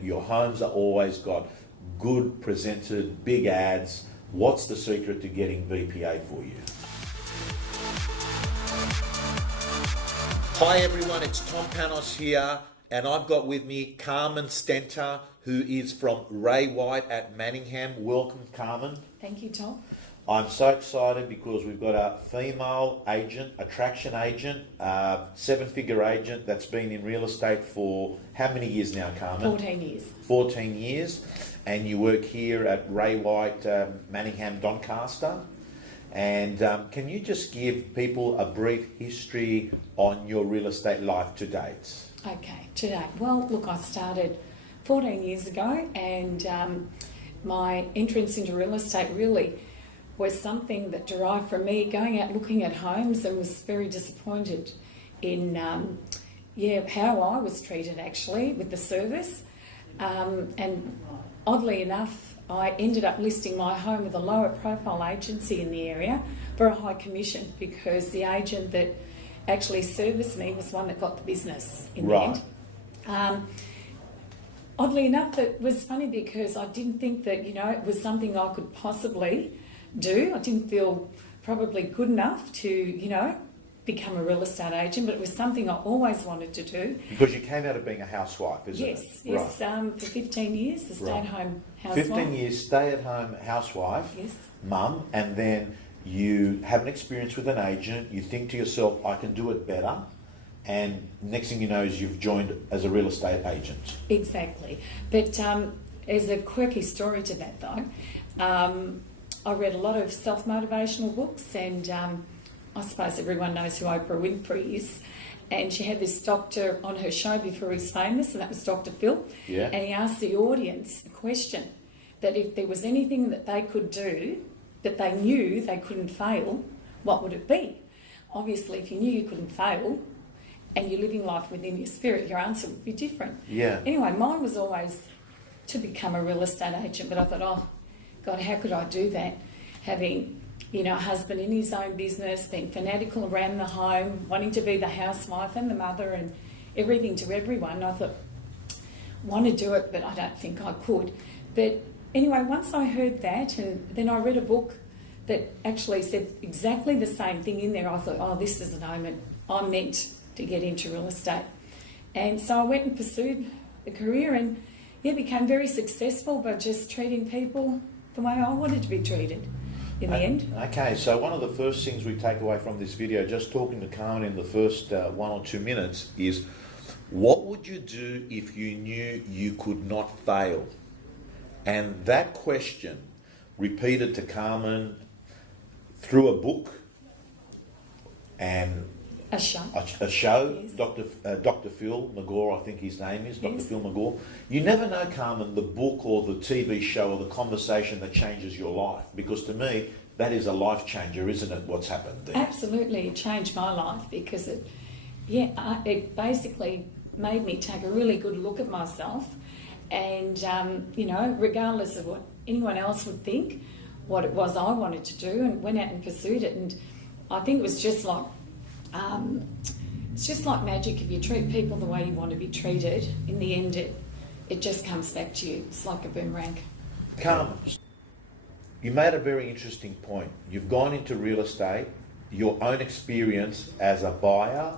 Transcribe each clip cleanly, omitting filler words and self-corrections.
Your homes are always got good presented, big ads. What's the secret to getting VPA for you? Hi everyone, it's Tom Panos here, and I've got with me Carmen Stenta, who is from Ray White at Manningham. Welcome, Carmen. Thank you, Tom. I'm so excited because we've got a female agent, attraction agent, seven-figure agent that's been in real estate for how many years now, Carmen? 14 years. 14 years. And you work here at Ray White, Manningham, Doncaster. And can you just give people a brief history on your real estate life to date? Okay, today. Well, look, I started 14 years ago, and my entrance into real estate really was something that derived from me going out looking at homes and was very disappointed in how I was treated actually with the service. And oddly enough, I ended up listing my home with a lower profile agency in the area for a high commission because the agent that actually serviced me was one that got the business in the end. Oddly enough, it was funny because I didn't think that, it was something I could possibly do. I didn't feel probably good enough to, become a real estate agent, but it was something I always wanted to do. Because you came out of being a housewife, isn't it? Yes, for 15 years, a stay-at-home housewife. 15 years stay-at-home housewife, yes, mum, and then you have an experience with an agent, you think to yourself, I can do it better, and next thing you know is you've joined as a real estate agent. Exactly. But there's a quirky story to that though. I read a lot of self-motivational books, and I suppose everyone knows who Oprah Winfrey is. And she had this doctor on her show before he was famous, and that was Dr. Phil. Yeah. And he asked the audience a question, that if there was anything that they could do that they knew they couldn't fail, what would it be? Obviously, if you knew you couldn't fail and you're living life within your spirit, your answer would be different. Yeah. Anyway, mine was always to become a real estate agent, but I thought, oh, God, how could I do that? Having, a husband in his own business, being fanatical around the home, wanting to be the housewife and the mother and everything to everyone. I thought, want to do it, but I don't think I could. But anyway, once I heard that, and then I read a book that actually said exactly the same thing in there, I thought, oh, this is the moment I'm meant to get into real estate. And so I went and pursued the career and became very successful by just treating people the way I wanted to be treated in the end. Okay, so one of the first things we take away from this video, just talking to Carmen in the first 1 or 2 minutes, is what would you do if you knew you could not fail? And that question, repeated to Carmen through a book and a show. Yes. Dr. Phil McGaw, I think his name is, Dr. Yes. Phil McGaw. You never know, Carmen, the book or the TV show or the conversation that changes your life. Because to me, that is a life changer, isn't it, what's happened there? Absolutely, it changed my life because it basically made me take a really good look at myself and, regardless of what anyone else would think, what it was I wanted to do, and went out and pursued it. And I think it was just like, it's just like magic. If you treat people the way you want to be treated, in the end it just comes back to you. It's like a boomerang. Carmen, you made a very interesting point. You've gone into real estate. Your own experience as a buyer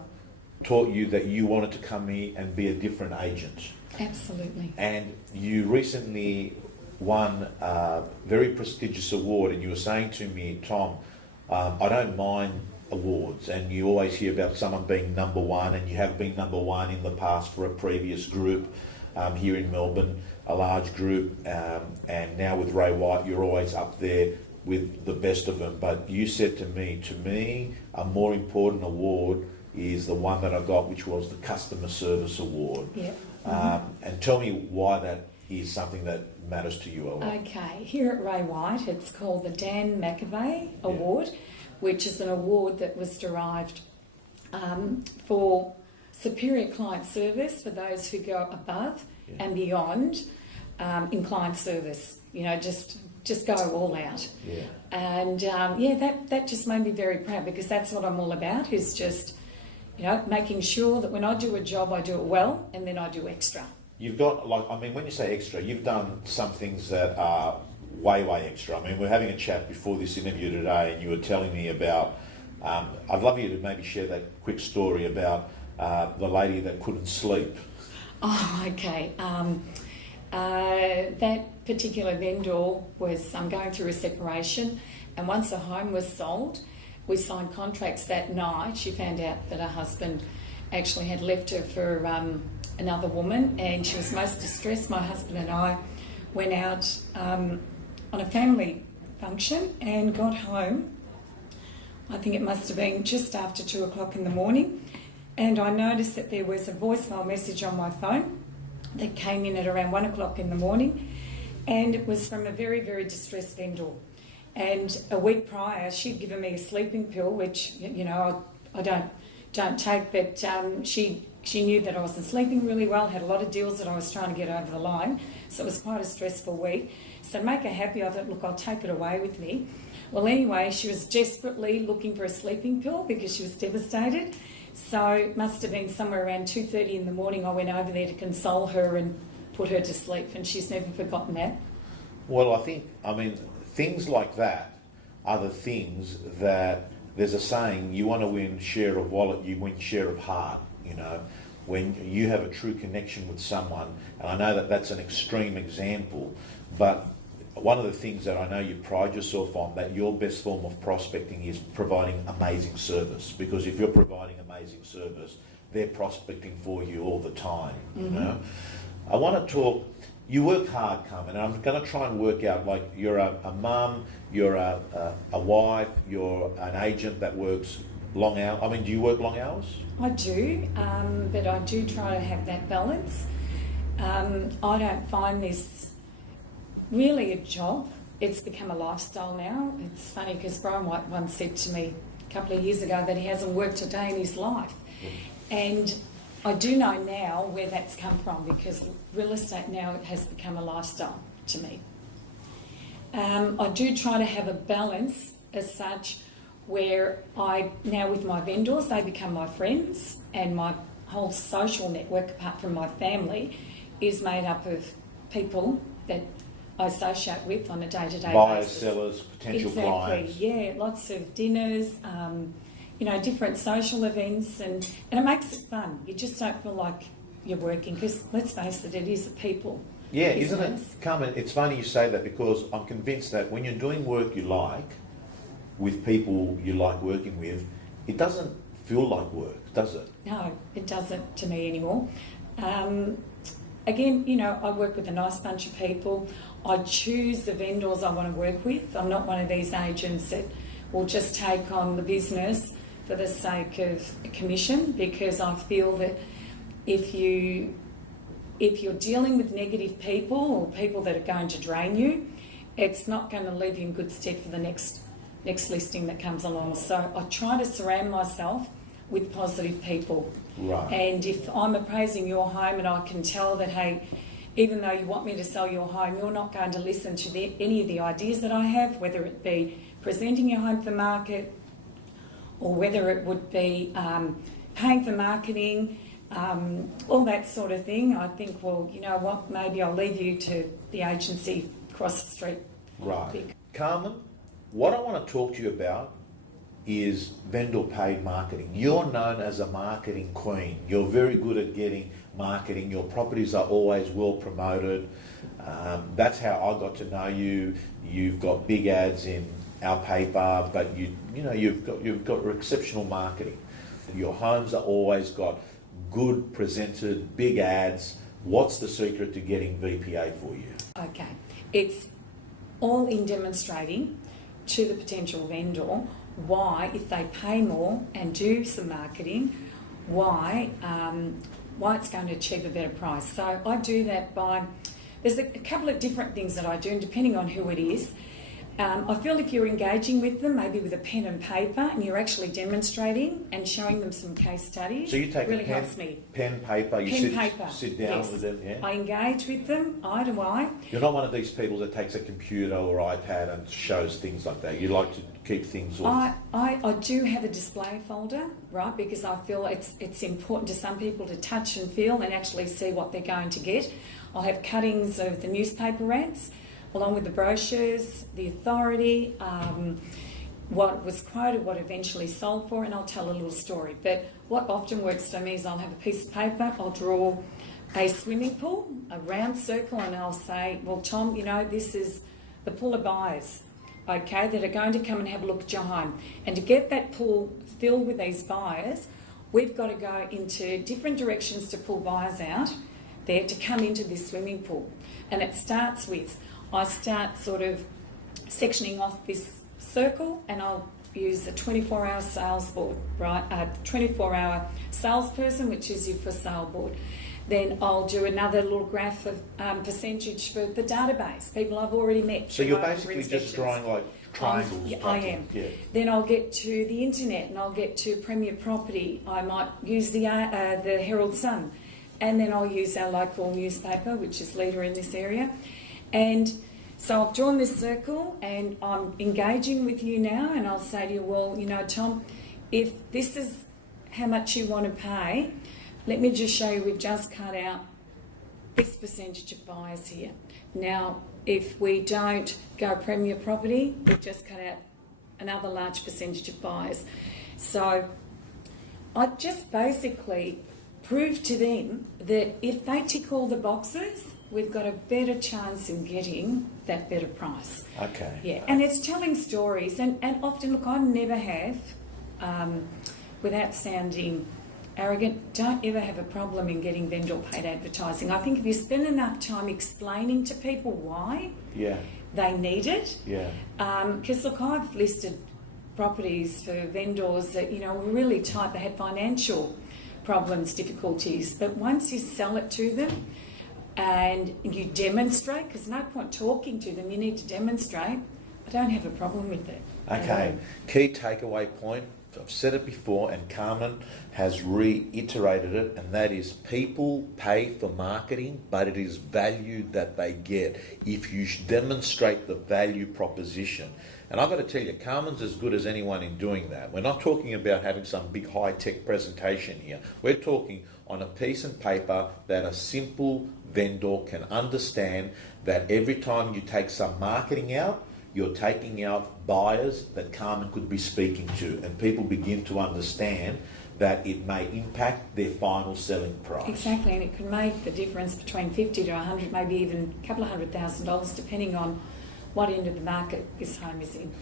taught you that you wanted to come here and be a different agent. Absolutely. And you recently won a very prestigious award, and you were saying to me, Tom, I don't mind awards, and you always hear about someone being number one, and you have been number one in the past for a previous group here in Melbourne, a large group, and now with Ray White you're always up there with the best of them. But you said to me, a more important award is the one that I got, which was the Customer Service Award. Yep. And tell me why that is something that matters to you a lot. Okay, here at Ray White it's called the Dan McAvey Award, which is an award that was derived for superior client service for those who go above and beyond in client service. Just go all out. Yeah. And that just made me very proud because that's what I'm all about, is just making sure that when I do a job, I do it well, and then I do extra. you've got, like, I mean, when you say extra, you've done some things that are way, way extra. I mean, we're having a chat before this interview today, and you were telling me about, I'd love you to maybe share that quick story about the lady that couldn't sleep. Oh, okay. That particular vendor was going through a separation, and once her home was sold, we signed contracts that night. She found out that her husband actually had left her for another woman, and she was most distressed. My husband and I went out on a family function and got home. I think it must have been just after 2 o'clock in the morning, and I noticed that there was a voicemail message on my phone that came in at around 1 o'clock in the morning, and it was from a very, very distressed vendor. And a week prior, she'd given me a sleeping pill, which, you know, I don't take, but she knew that I wasn't sleeping really well, had a lot of deals that I was trying to get over the line, so it was quite a stressful week. So to make her happy, I thought, look, I'll take it away with me. Well, anyway, she was desperately looking for a sleeping pill because she was devastated. So it must have been somewhere around 2:30 in the morning I went over there to console her and put her to sleep, and she's never forgotten that. Well, I mean, things like that are the things that, there's a saying, you want to win share of wallet, you win share of heart, you know. When you have a true connection with someone, and I know that that's an extreme example, but one of the things that I know you pride yourself on, that your best form of prospecting is providing amazing service. Because if you're providing amazing service, they're prospecting for you all the time, you know. I want to talk, you work hard, Carmen, and I'm going to try and work out, like, you're a mum, you're a wife, you're an agent that works long hours. I mean, do you work long hours? I do, but I do try to have that balance. I don't find this really a job. It's become a lifestyle now. It's funny because Brian White once said to me a couple of years ago that he hasn't worked a day in his life. And I do know now where that's come from, because real estate now has become a lifestyle to me. I do try to have a balance as such, where now with my vendors, they become my friends, and my whole social network, apart from my family, is made up of people that I associate with on a day-to-day basis. Buyers, sellers, potential clients. Exactly, yeah, lots of dinners, you know, different social events, and it makes it fun. You just don't feel like you're working, because let's face it, it is a people. Yeah, isn't it, Carmen? It's funny you say that, because I'm convinced that when you're doing work you like, with people you like working with, it doesn't feel like work, does it? No, it doesn't to me anymore. Again, you know, I work with a nice bunch of people. I choose the vendors I want to work with. I'm not one of these agents that will just take on the business for the sake of a commission, because I feel that if you're dealing with negative people, or people that are going to drain you, it's not going to leave you in good stead for the next listing that comes along. So I try to surround myself with positive people. Right. And if I'm appraising your home and I can tell that, hey, even though you want me to sell your home, you're not going to listen to any of the ideas that I have, whether it be presenting your home for market, or whether it would be paying for marketing, all that sort of thing, I think, well, you know what, maybe I'll leave you to the agency across the street. Right. Carmen, what I want to talk to you about is vendor paid marketing. You're known as a marketing queen. You're very good at getting marketing. Your properties are always well promoted. That's how I got to know you. You've got big ads in our paper, but you've got exceptional marketing. Your homes are always got good presented big ads. What's the secret to getting VPA for you? Okay, it's all in demonstrating to the potential vendor why, if they pay more and do some marketing, why it's going to achieve a better price. So I do that by, there's a couple of different things that I do, and depending on who it is, I feel if you're engaging with them, maybe with a pen and paper, and you're actually demonstrating and showing them some case studies, So you take really a pen, helps me. pen, paper, you sit down Yes. with them, yeah? I engage with them eye to eye. You're not one of these people that takes a computer or iPad and shows things like that. You like to keep things off. I do have a display folder, right, because I feel it's important to some people to touch and feel and actually see what they're going to get. I'll have cuttings of the newspaper ads, along with the brochures, the authority, what was quoted, what eventually sold for, and I'll tell a little story. But what often works for me is I'll have a piece of paper, I'll draw a swimming pool, a round circle, and I'll say, well, Tom, this is the pool of buyers, okay, that are going to come and have a look at your home. And to get that pool filled with these buyers, we've got to go into different directions to pull buyers out there to come into this swimming pool. And it starts with, I start sort of sectioning off this circle, and I'll use a 24-hour sales board, right? A 24-hour salesperson, which is your for sale board. Then I'll do another little graph of percentage for the database, people I've already met. So you're basically just drawing like triangles. Yeah, I am. Yeah. Then I'll get to the internet, and I'll get to Premier Property. I might use the Herald Sun, and then I'll use our local newspaper, which is leader in this area. And so I've drawn this circle, and I'm engaging with you now, and I'll say to you, well, Tom, if this is how much you want to pay, let me just show you, we've just cut out this percentage of buyers here. Now, if we don't go Premier Property, we've just cut out another large percentage of buyers. So I just basically prove to them that if they tick all the boxes, we've got a better chance in getting that better price. Okay. Yeah, and it's telling stories, and often, look, I never have, without sounding arrogant, don't ever have a problem in getting vendor paid advertising. I think if you spend enough time explaining to people why they need it, because look, I've listed properties for vendors that were really tight, they had financial problems, difficulties, but once you sell it to them and you demonstrate, because no point talking to them, you need to demonstrate, I don't have a problem with it. Okay, key takeaway point, I've said it before and Carmen has reiterated it, and that is people pay for marketing, but it is value that they get if you demonstrate the value proposition. And I've got to tell you, Carmen's as good as anyone in doing that. We're not talking about having some big high-tech presentation here. We're talking on a piece of paper that a simple vendor can understand, that every time you take some marketing out, you're taking out buyers that Carmen could be speaking to, and people begin to understand that it may impact their final selling price. Exactly, and it can make the difference between 50 to 100, maybe even a couple of $100,000, depending on what end of the market this home is in.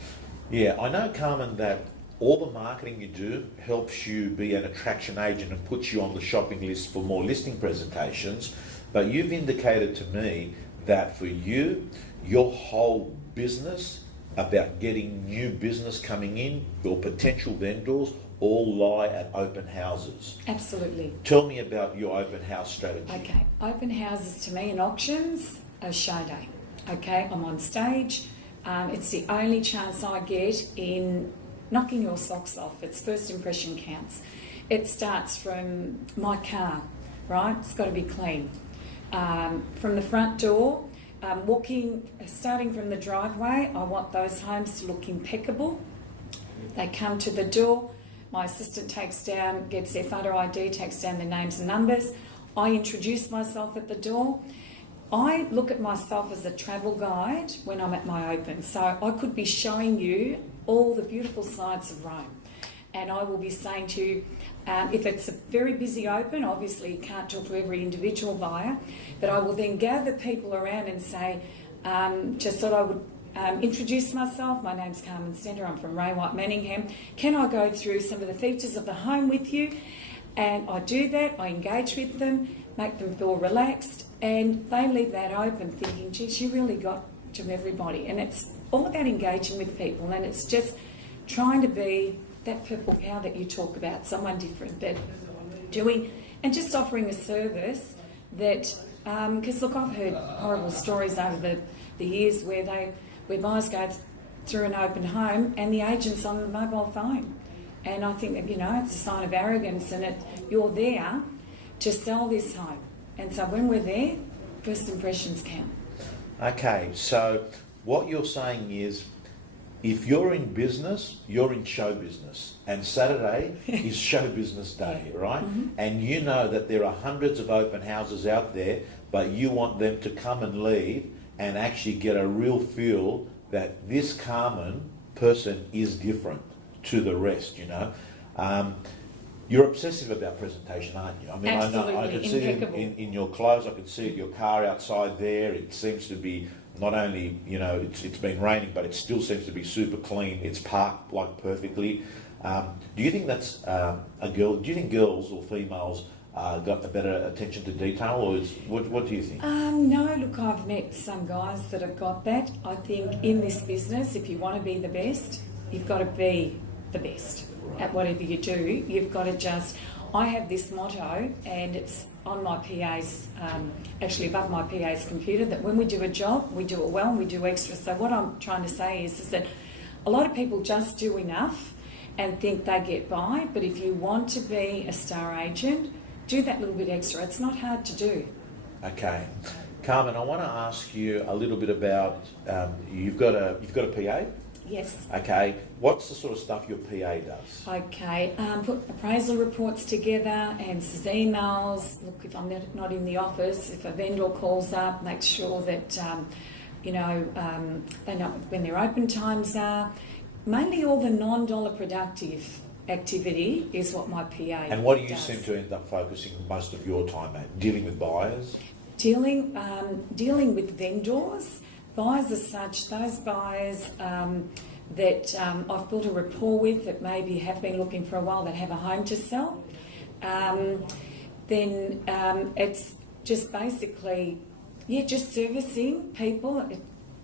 Yeah, I know, Carmen, that all the marketing you do helps you be an attraction agent and puts you on the shopping list for more listing presentations, but you've indicated to me that for you, your whole business about getting new business coming in, your potential vendors, all lie at open houses. Absolutely. Tell me about your open house strategy. Okay, open houses to me and auctions are show day. Okay, I'm on stage. It's the only chance I get in knocking your socks off. It's first impression counts. It starts from my car, right? It's got to be clean. From the front door, starting from the driveway, I want those homes to look impeccable. They come to the door, my assistant gets their photo ID, takes down their names and numbers. I introduce myself at the door. I look at myself as a travel guide when I'm at my open. So I could be showing you all the beautiful sides of Rome. And I will be saying to you, if it's a very busy open, obviously you can't talk to every individual buyer, but I will then gather people around and say, just thought I would introduce myself. My name's Carmen Stenta. I'm from Ray White Manningham. Can I go through some of the features of the home with you? And I do that. I engage with them, make them feel relaxed, and they leave that open thinking, geez, you really got to everybody. And it's all about engaging with people, and it's just trying to be that purple cow that you talk about, someone different, but doing, and just offering a service that, because look, I've heard horrible stories over the years where buyers go, through an open home and the agent's on the mobile phone. And I think that, it's a sign of arrogance, and you're there to sell this home. And so when we're there, first impressions count. Okay, so what you're saying is, if you're in business, you're in show business, and Saturday is show business day, right? Mm-hmm. And you know that there are hundreds of open houses out there, but you want them to come and leave and actually get a real feel that this Carmen person is different to the rest, You're obsessive about presentation, aren't you? I mean, Absolutely. I can see it in your clothes, I can see it, your car outside there. It seems to be not only, it's been raining, but it still seems to be super clean. It's parked like perfectly. Do you think that's a girl? Do you think girls or females got a better attention to detail, or what do you think? No, look, I've met some guys that have got that. I think in this business, if you want to be the best, you've got to be the best at whatever you do. You've got to I have this motto, and it's on my PA's, actually above my PA's computer, that when we do a job, we do it well and we do extra. So what I'm trying to say is that a lot of people just do enough and think they get by, but if you want to be a star agent, do that little bit extra. It's not hard to do. Okay. Carmen, I want to ask you a little bit about, you've got a PA? Yes. Okay. What's the sort of stuff your PA does? Okay. Put appraisal reports together, answers emails. Look, if I'm not in the office, if a vendor calls up, make sure that, they know when their open times are. Mainly all the non-dollar productive activity is what my PA And what do you does. seem to end up focusing most of your time at? Dealing with buyers? Dealing with vendors. Buyers as such, those buyers that I've built a rapport with, that maybe have been looking for a while, that have a home to sell, then it's just basically, just servicing people.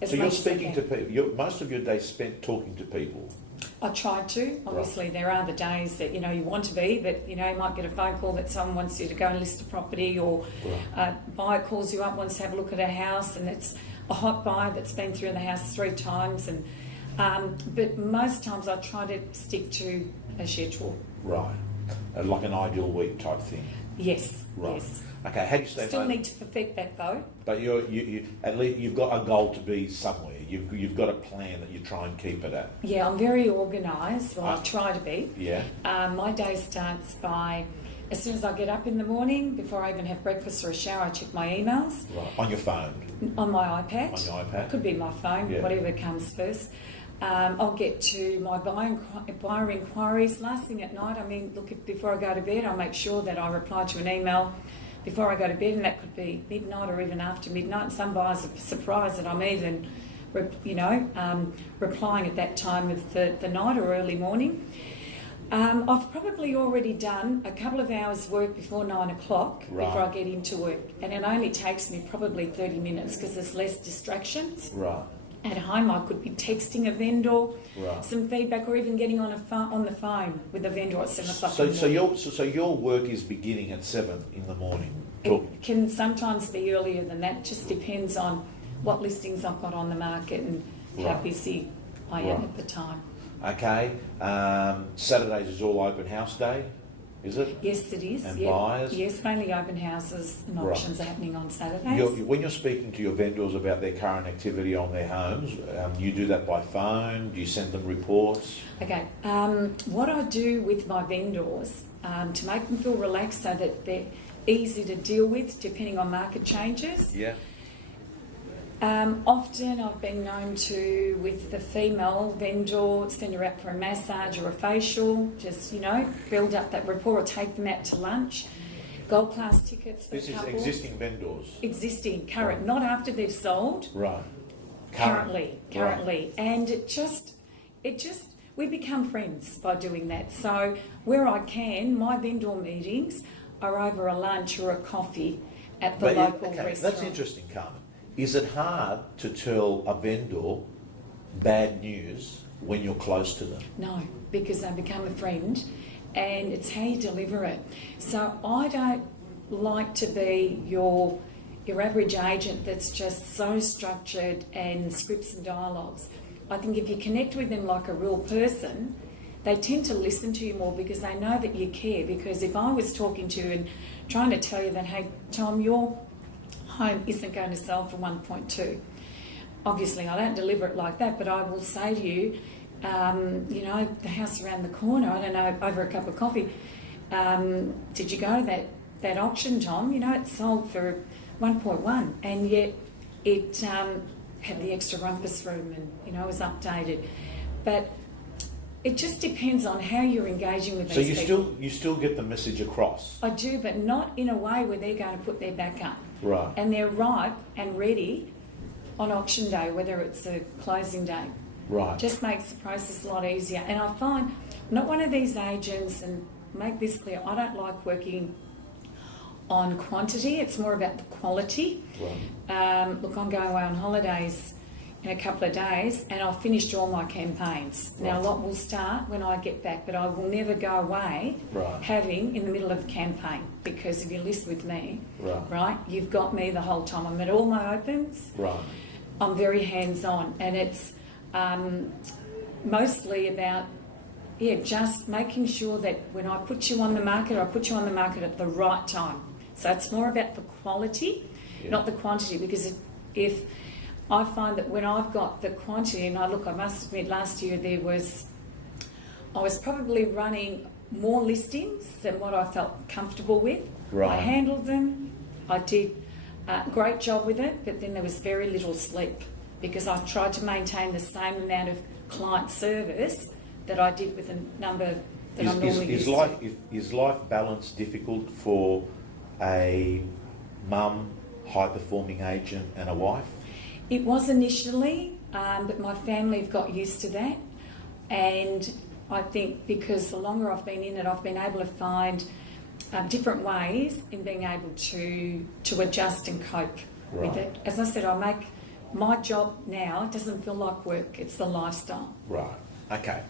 So you're speaking to people, most of your day spent talking to people? I try to. Obviously, There are the days that, you want to be, but, you might get a phone call that someone wants you to go and list a property, or a buyer calls you up, wants to have a look at a house, and it's a hot buyer that's been through the house 3 times. And but most times I try to stick to a schedule. Right. Like an ideal week type thing? Yes. Right. Yes. Okay, how do you stay Still need to perfect that though. But you at least you've got a goal to be somewhere. You've got a plan that you try and keep it at. Yeah, I'm very organised. Well, I try to be. Yeah. My day starts by, as soon as I get up in the morning, before I even have breakfast or a shower, I check my emails. Right. On your phone? On my iPad. On your iPad? Could be my phone, whatever comes first. I'll get to my buyer inquiries last thing at night. I mean, look, before I go to bed, I'll make sure that I reply to an email before I go to bed, and that could be midnight or even after midnight. And some buyers are surprised that I'm even, replying at that time of the night or early morning. I've probably already done a couple of hours work before 9 o'clock before I get into work, and it only takes me probably 30 minutes because there's less distractions. Right. At home, I could be texting a vendor, some feedback, or even getting on the phone with a vendor at 7 o'clock. So your work is beginning at 7 in the morning. It can sometimes be earlier than that. Just depends on what listings I've got on the market and how busy I am at the time. Okay. Saturdays is all open house day, is it? Yes, it is. And buyers? Yes, mainly open houses and auctions are happening on Saturdays. When you're speaking to your vendors about their current activity on their homes, you do that by phone? Do you send them reports? Okay. What I do with my vendors to make them feel relaxed so that they're easy to deal with depending on market changes. Yeah. Often I've been known to, with the female vendor, send her out for a massage or a facial, just, build up that rapport, or take them out to lunch. Gold class tickets for This is couples. existing vendors? Existing, current, not after they've sold. Right. Currently. Right. And we become friends by doing that. So where I can, my vendor meetings are over a lunch or a coffee at the local restaurant. That's interesting, Carmen. Is it hard to tell a vendor bad news when you're close to them? No, because they become a friend, and it's how you deliver it. So I don't like to be your your average agent that's just so structured and scripts and dialogues. I think if you connect with them like a real person, they tend to listen to you more because they know that you care. Because if I was talking to you and trying to tell you that, hey, Tom, your home isn't going to sell for 1.2. Obviously, I don't deliver it like that, but I will say to you, you know, the house around the corner, I don't know, over a cup of coffee, did you go to that auction, Tom? You know, it sold for 1.1, and yet it had the extra rumpus room and, you know, was updated. But it just depends on how you're engaging with these people. So you still get the message across? I do, but not in a way where they're going to put their back up. Right. And they're ripe and ready on auction day, whether it's a closing day. Right. Just makes the process a lot easier. And I find, I'm not one of these agents, and make this clear, I don't like working on quantity. It's more about the quality. Right. Look, I'm going away on holidays in a couple of days, and I've finished all my campaigns. Right. Now, a lot will start when I get back, but I will never go away Right. having in the middle of a campaign, because if you list with me, Right. you've got me the whole time. I'm at all my opens. Right. I'm very hands-on, and it's mostly about, just making sure that when I put you on the market, I put you on the market at the right time. So it's more about the quality, not the quantity, because if I find that when I've got the quantity, and I must admit, last year I was probably running more listings than what I felt comfortable with. Right. I handled them, I did a great job with it, but then there was very little sleep because I tried to maintain the same amount of client service that I did with a number that I'm normally used to. Is life balance difficult for a mum, high-performing agent and a wife? It was initially, but my family have got used to that, and I think because the longer I've been in it, I've been able to find different ways in being able to adjust and cope with it. As I said, I make my job now, it doesn't feel like work, it's the lifestyle. Right, okay.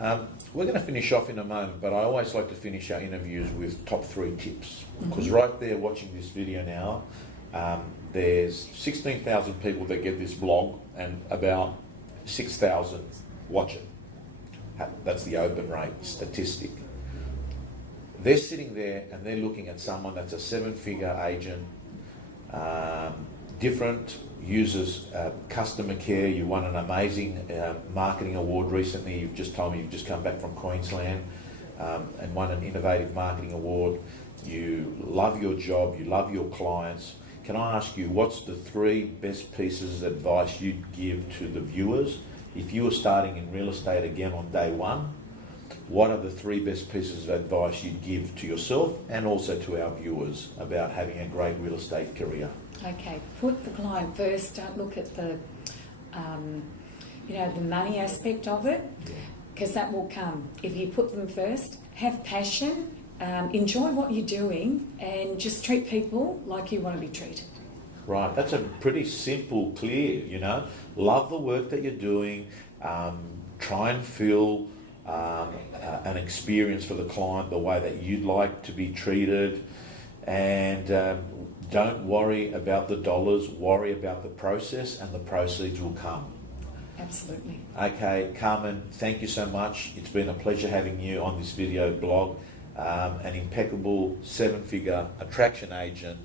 We're going to finish off in a moment, but I always like to finish our interviews with top 3 tips. Because right there watching this video now, there's 16,000 people that get this blog and about 6,000 watch it. That's the open rate statistic. They're sitting there and they're looking at someone that's a 7-figure agent, different, uses customer care. You won an amazing marketing award recently. You've just told me you've just come back from Queensland and won an innovative marketing award. You love your job, you love your clients. Can I ask you, what's the 3 best pieces of advice you'd give to the viewers? If you were starting in real estate again on day 1, what are the 3 best pieces of advice you'd give to yourself and also to our viewers about having a great real estate career? Okay, put the client first. Don't look at the, the money aspect of it, because that will come. If you put them first, have passion, enjoy what you're doing, and just treat people like you want to be treated. Right, that's a pretty simple, clear, love the work that you're doing, try and feel an experience for the client the way that you'd like to be treated, and don't worry about the dollars, worry about the process, and the proceeds will come. Absolutely. Okay, Carmen, thank you so much. It's been a pleasure having you on this video blog. An impeccable 7-figure attraction agent,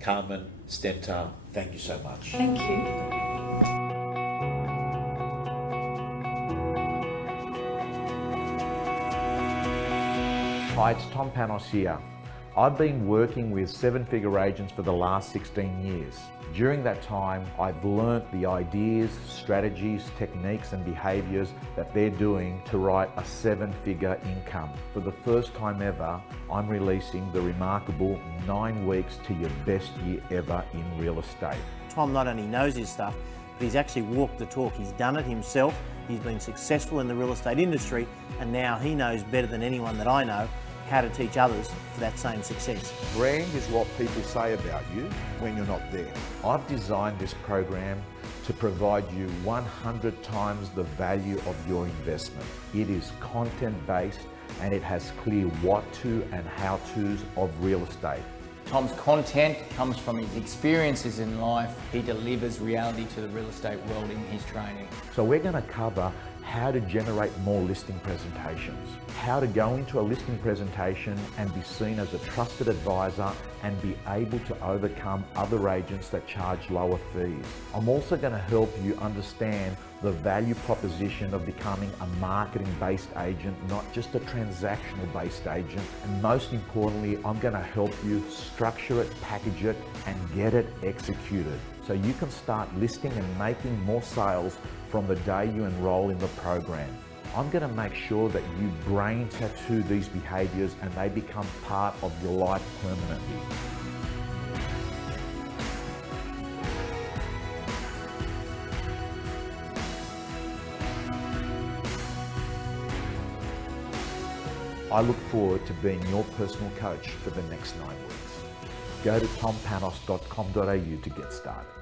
Carmen Stenta. Thank you so much. Thank you. Hi, it's Tom Panos here. I've been working with 7-figure agents for the last 16 years. During that time, I've learnt the ideas, strategies, techniques and behaviours that they're doing to write a 7-figure income. For the first time ever, I'm releasing the remarkable 9 weeks to your best year ever in real estate. Tom not only knows his stuff, but he's actually walked the talk. He's done it himself. He's been successful in the real estate industry, and now he knows better than anyone that I know how to teach others for that same success. Brand is what people say about you when you're not there. I've designed this program to provide you 100 times the value of your investment. It is content-based and it has clear what to and how to's of real estate. Tom's content comes from his experiences in life. He delivers reality to the real estate world in his training. So we're going to cover how to generate more listing presentations, how to go into a listing presentation and be seen as a trusted advisor and be able to overcome other agents that charge lower fees. I'm also going to help you understand the value proposition of becoming a marketing-based agent, not just a transactional-based agent. And most importantly, I'm going to help you structure it, package it, and get it executed, so you can start listing and making more sales from the day you enroll in the program. I'm going to make sure that you brain tattoo these behaviors and they become part of your life permanently. I look forward to being your personal coach for the next 9 weeks. Go to tompanos.com.au to get started.